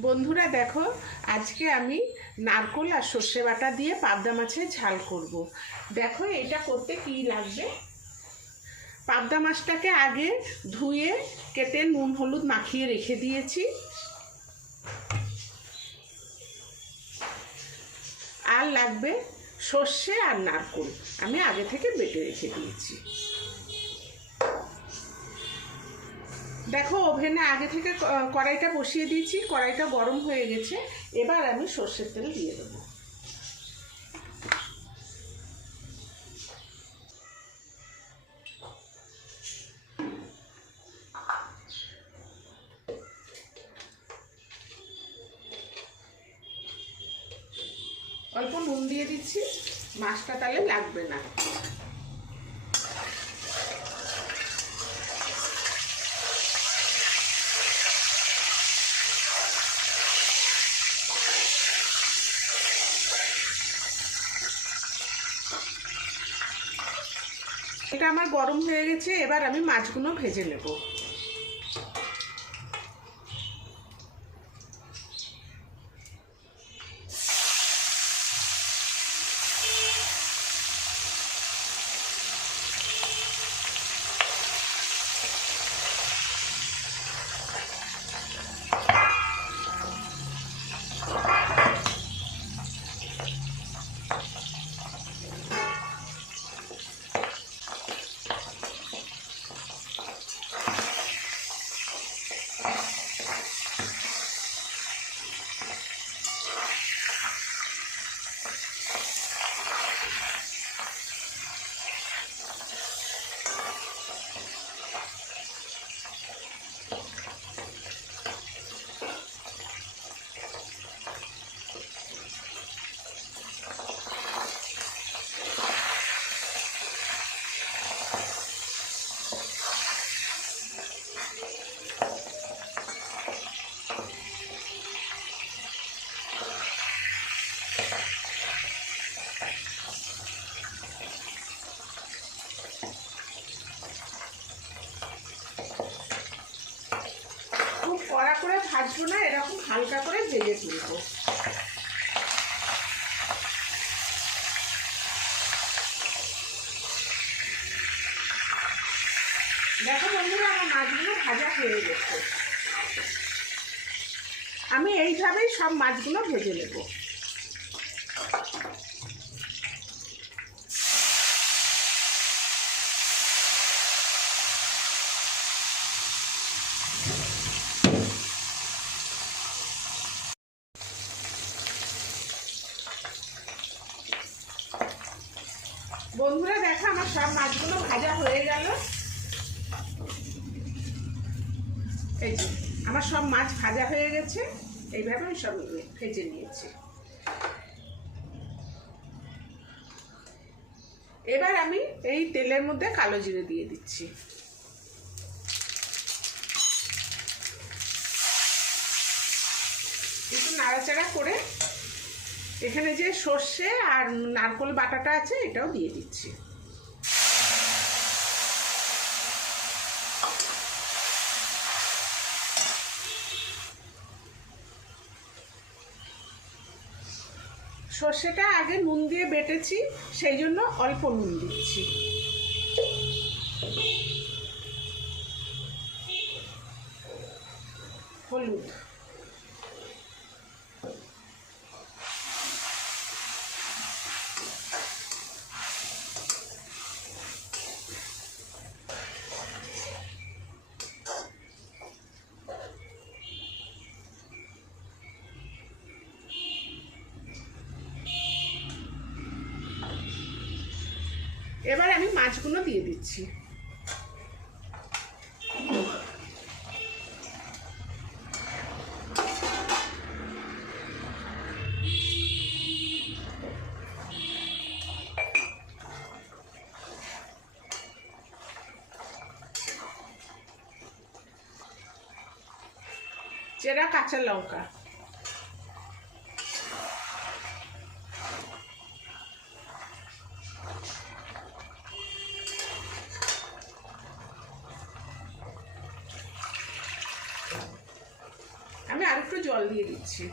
বন্ধুরা দেখো, আজকে আমি নারকোল আর সর্ষে বাটা দিয়ে পাবদা মাছের ঝাল করব। দেখো এটা করতে কি লাগবে? পাবদা মাছটাকে আগে ধুয়ে কেটে নুন, হলুদ মাখিয়ে রেখে দিয়েছি। আর লাগবে সর্ষে আর নারকোল। আমি আগে থেকে বেটে রেখে দিয়েছি। দেখো ওভেনে আগে থেকে কড়াইটা বসিয়ে দিয়েছি, কড়াইটা গরম হয়ে গেছে। এবার আমি সর্ষের তেল দিয়ে দেবো। অল্প নুন দিয়ে দিচ্ছি। মাছটা তাহলে লাগবে না। এটা আমার গরম হয়ে গেছে এবার আমি মাছগুলো ভেজে নেব খুব কড়া করে ভাজবো না, এরকম হালকা করে ভেজে তুলবো। দেখো বন্ধুরা, আমার মাছগুলো ভাজা হয়ে গেছে। আমি এইভাবেই সব মাছগুলো ভেজে নেব। বন্ধুরা, দেখো আমার সব মাছগুলো ভাজা হয়ে গেল। এই যে, আমার সব মাছ ভাজা হয়ে গেছে। এইভাবে আমি সব ভেজে নিয়েছি। এবার আমি এই তেলের মধ্যে কালো জিরে দিয়ে দিচ্ছি। একটু নাড়াচাড়া করে এখানে যে সর্ষে আর নারকোল বাটাটা আছে, এটাও দিয়ে দিচ্ছি। সর্ষেটা আগে নুন দিয়ে বেটেছি, সেই জন্য অল্প নুন দিচ্ছি। হলুদ এবার আমি মাছগুলো দিয়ে দিচ্ছি। চেরা কাঁচা লঙ্কা আমি আর একটু জল জল দিয়ে দিচ্ছি।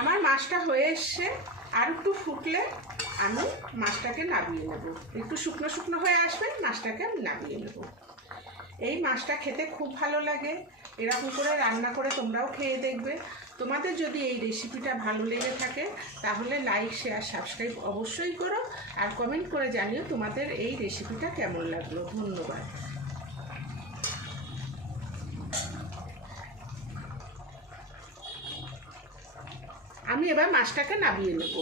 আমার মাছটা হয়ে এসছে। আর একটু ফুটলে আমি মাছটাকে নামিয়ে নেব। একটু শুকনো শুকনো হয়ে আসবে, মাছটাকে আমি নামিয়ে নেব। এই মাছটা খেতে খুব ভালো লাগে। এরকম করে রান্না করে তোমরাও খেয়ে দেখবে। তোমাদের যদি এই রেসিপিটা ভালো লেগে থাকে, তাহলে লাইক, শেয়ার, সাবস্ক্রাইব অবশ্যই করো। আর কমেন্ট করে জানিও তোমাদের এই রেসিপিটা কেমন লাগল। ধন্যবাদ। আমি এবার মাছটাকে নামিয়ে নেব।